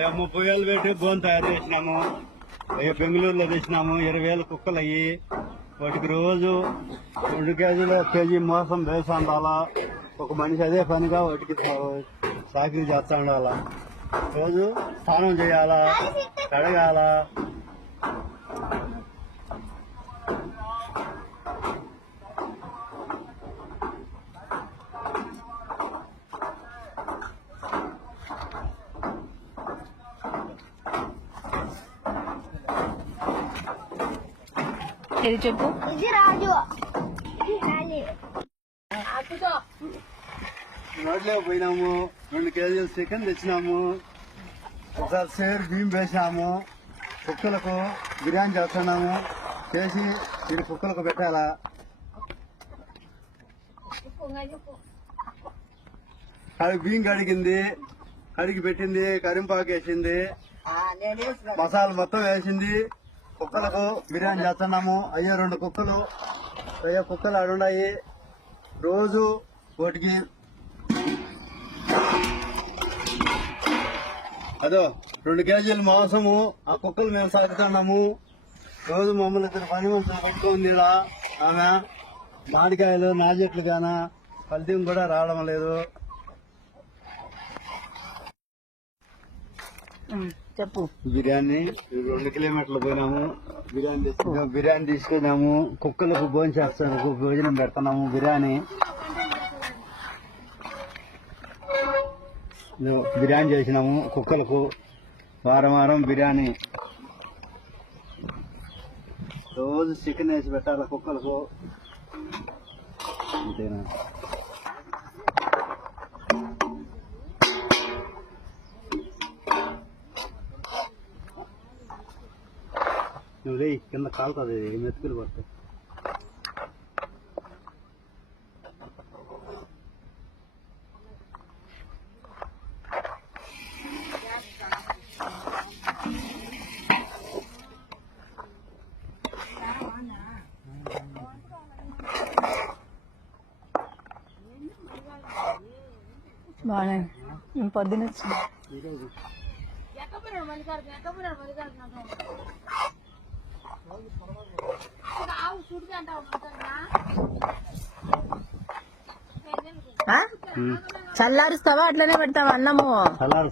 అయ్యా 30,000 పెట్టి గోన్ తయారు చేసినాము. అయ్యా బెంగళూరులో తెచ్చినాము. 20,000 కుక్కలు అయ్యి వాటికి రోజు 2 కేజీలు కేజీ మోసం వేసి ఉండాలా. ఒక మనిషి అదే పనిగా వాటికి సాకిరీ చేస్తా ఉండాలా. రోజు స్నానం చేయాలా, కడగాల. ఇది చెప్పు. రోడ్లో పోయినాము. 2 కేజీలు చికెన్ తెచ్చినాము. ఒకసారి సేరు బియ్యం వేసినాము. కుక్కలకు బిర్యానీ చేస్తున్నాము. చేసి ఇది కుక్కలకు పెట్టాలా. బియ్యం కడిగింది, కడిగి పెట్టింది, కరింపాకు వేసింది, మసాలా మొత్తం వేసింది. కుక్కలకు బిర్యానీ చేస్తున్నాము. అయ్యో 2 కుక్కలు, అయ్యో కుక్కలు ఆడున్నాయి. రోజు వాటికి అదో 2 కేజీలు మాంసము ఆ కుక్కలు మేము సాగుతున్నాము. రోజు మమ్మల్ని 2 పని మనుషులు కొట్టుకుంది. ఆమె మామిడికాయలు నా చెట్లు గానా ఫలితం కూడా రావడం లేదు. చెప్పు. బిర్యానీ 2 కిలోమీటర్లు పోయినాము. బిర్యానీ తీసుకున్నాము. కుక్కలకు భోజనం చేస్తాము, భోజనం పెడుతున్నాము. బిర్యానీ చేసినాము కుక్కలకు. వారం బిర్యానీ, రోజు చికెన్ వేసి పెట్టాలి కుక్కలకు. అంతేనా? నువ్వు రే కింద కాలుతుంది, మెతుకులు పడతాయి. బాగానే పొద్దున వచ్చింది. చల్లారుస్తావా అట్లనే పెడతావా అన్నము? చల్లారు.